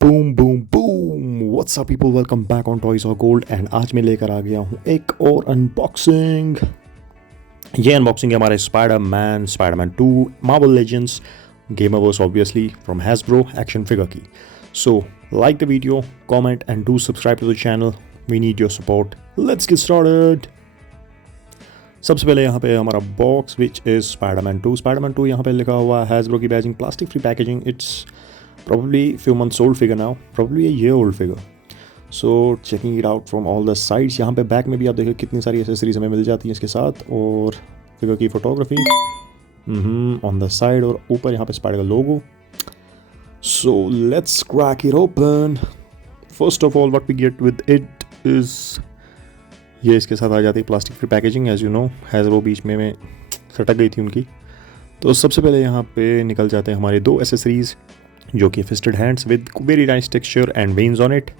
Boom boom boom what's up people, welcome back on toys और gold. And आज मैं लेकर आ गया हूँ एक और अनबॉक्सिंग। ये अनबॉक्सिंग है हमारे Spiderman 2 Marvel legends gamers obviously from Hasbro action figure की। So like the video, comment and do subscribe to the channel. We need your support. Let's get started. सबसे पहले यहाँ पे हमारा बॉक्स विच इज़ स्पाइडरमैन 2 यहाँ पे लिखा हुआ है हैसब्रो की badging, plastic free packaging. It's probably few months old figure now, probably a year old figure. So checking it out from all the sides। यहाँ पे बैक में भी आप देखिए कितनी सारी एसेसरीज हमें मिल जाती हैं इसके साथ, और फिगर की फोटोग्राफी ऑन द साइड, और ऊपर यहाँ पे स्पाइडर का logo. So let's crack it open. First of all what we get with it is ये इसके साथ आ जाती है plastic free packaging. As you know Hasbro बीच में सटक गई थी उनकी। तो सबसे पहले यहाँ पे निकल जाते हैं हमारे दो एसेसरीज, जो कि fisted hands with very nice texture and veins on it.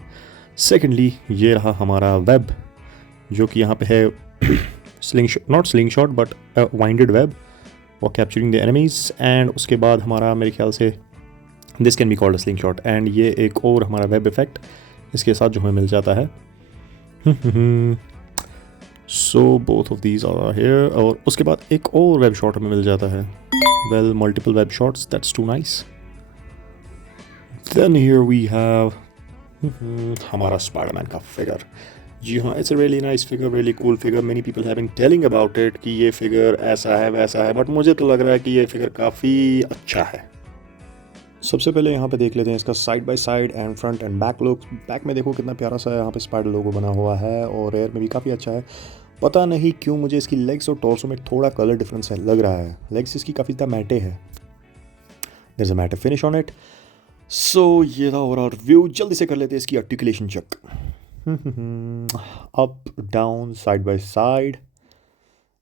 Secondly ये रहा हमारा वेब, जो कि यहाँ पे है not sling shot but winded web for capturing the enemies. And उसके बाद हमारा मेरे ख्याल से this can be called a sling shot. And ये एक और हमारा वेब इफेक्ट इसके साथ जो हमें मिल जाता है। So both of these are here. और उसके बाद एक और वेब शॉट हमें मिल जाता है। Well multiple web shots, that's too nice. Then here we have हमारा स्पाइडरमैन का फिगर। जी हाँ, it's a really nice figure, really cool figure. Many people have been telling about it कि ये फिगर ऐसा है वैसा है, बट मुझे तो लग रहा है कि ये फिगर काफ़ी अच्छा है। सबसे पहले यहाँ पे देख लेते हैं इसका side by side and front end back look. Back में देखो कितना प्यारा सा यहाँ पे स्पाइडर लोगो बना हुआ है, और रेयर में भी काफ़ी अच्छा है। पता नहीं क्यों मुझे इसकी लेग्स और टॉर्सो में थोड़ा कलर डिफरेंस है लग रहा है। लेग्स इसकी काफ़ी ज़्यादा मैटे है, there is a matte finish on it. So ये था ओवरऑल रिव्यू। जल्दी से कर लेते हैं इसकी articulation check. Up down side by side.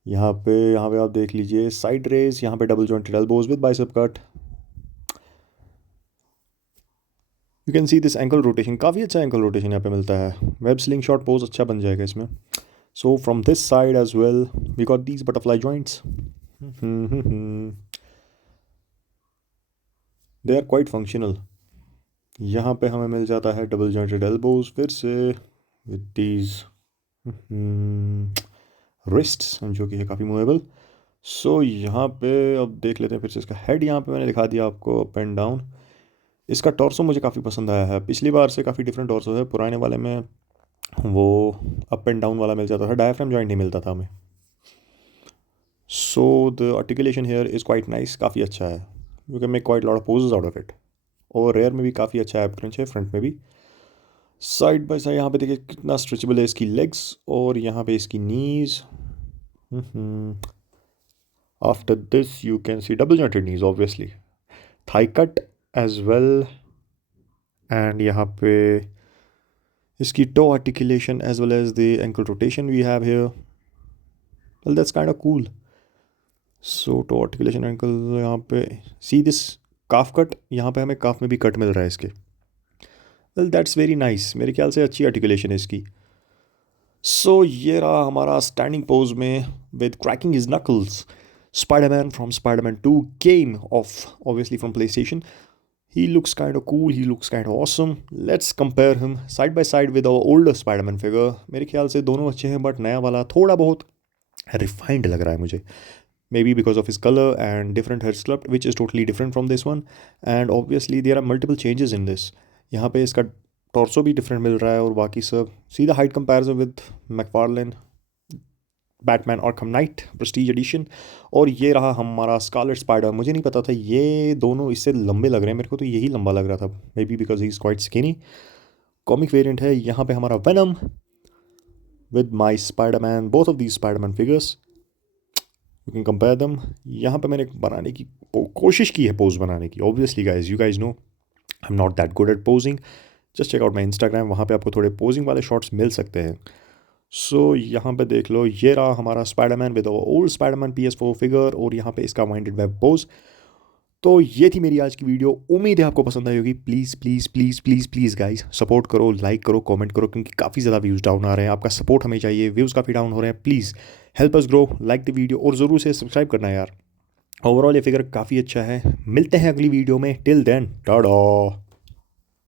यहाँ पे आप देख लीजिए साइड रेज, यहाँ पे double jointed elbows with bicep cut. You can see this ankle rotation, काफ़ी अच्छा एंकल रोटेशन यहाँ पे मिलता है। वेब स्लिंग शॉट पोज अच्छा बन जाएगा इसमें। So from this side as well we got these butterfly joints. They are quite functional. यहाँ पे हमें मिल जाता है डबल जॉइंटेड एल्बोज फिर से विद दीज रिस्ट्स, जो कि है काफ़ी मूवेबल। सो यहाँ पे अब देख लेते हैं फिर से इसका हेड। यहाँ पे मैंने दिखा दिया आपको अप एंड डाउन। इसका टॉर्सो मुझे काफ़ी पसंद आया है, पिछली बार से काफ़ी डिफरेंट टॉर्सो है। पुराने वाले में वो अप एंड डाउन वाला मिल जाता था, डायफ्राम जॉइंट नहीं मिलता था हमें। So the articulation here is quite nice, काफ़ी अच्छा है। You can make quite lot of poses out of it. और रेयर में भी काफ़ी अच्छा है, क्रंच है फ्रंट में भी। साइड बाय साइड यहाँ पे देखिए कितना स्ट्रेचेबल है इसकी लेग्स, और यहाँ पे इसकी knees. After this you can see double jointed knees obviously, thigh cut as well. And यहाँ पे इसकी toe articulation as well as the ankle rotation we have here. Well that's kind of cool. So toe articulation ankle, यहाँ पे see this calf cut, यहाँ पे हमें काफ में भी कट मिल रहा है इसके। वेल दैट्स वेरी नाइस, मेरे ख्याल से अच्छी आर्टिकुलेशन है इसकी। सो ये रहा हमारा स्टैंडिंग पोज में with cracking his knuckles Spider-Man from Spider-Man 2 game of obviously from PlayStation. He looks kind of cool, he looks kind of awesome. Let's compare him side by side with our older Spider-Man figure. मेरे ख्याल से दोनों अच्छे हैं, but नया वाला थोड़ा बहुत रिफाइंड लग रहा है मुझे। Maybe because of his color and different hair sculpt, which is totally different from this one. And obviously there are multiple changes in this. यहाँ पे इसका टॉर्सो भी डिफरेंट मिल रहा है, और बाकी सब see the height comparison with McFarlane Batman Arkham Knight prestige edition. और ये रहा हमारा स्कारलेट स्पाइडर। मुझे नहीं पता था ये दोनों इससे लंबे लग रहे हैं, मेरे को तो यही लंबा लग रहा था, may be because he is quite skinny. Comic variant है। यहाँ पे हमारा venom with my Spiderman, both of these Spiderman figures you can compare दम। यहाँ पे मैंने बनाने की कोशिश की है, पोज बनाने की। Obviously guys, you guys know I am not that good at posing. Just check out my Instagram, वहाँ पे आपको थोड़े पोजिंग वाले शॉट्स मिल सकते हैं। सो यहाँ पे देख लो, ये रहा हमारा Spiderman with old Spiderman PS4 figure, और यहाँ पे इसका वाइंडेड वेब पोज। तो ये थी मेरी आज की वीडियो, उम्मीद है आपको पसंद आई होगी। Please please please please please guys support करो, लाइक करो, कमेंट करो, क्योंकि काफ़ी ज़्यादा व्यूज़ डाउन आ रहे हैं। आपका सपोर्ट हमें चाहिए, व्यूज़ काफ़ी डाउन हो रहे हैं। Please help us grow, like the video, और ज़रूर से सब्सक्राइब करना यार। ओवरऑल ये फिगर काफ़ी अच्छा है। मिलते हैं अगली वीडियो में, टिल देन टाटा।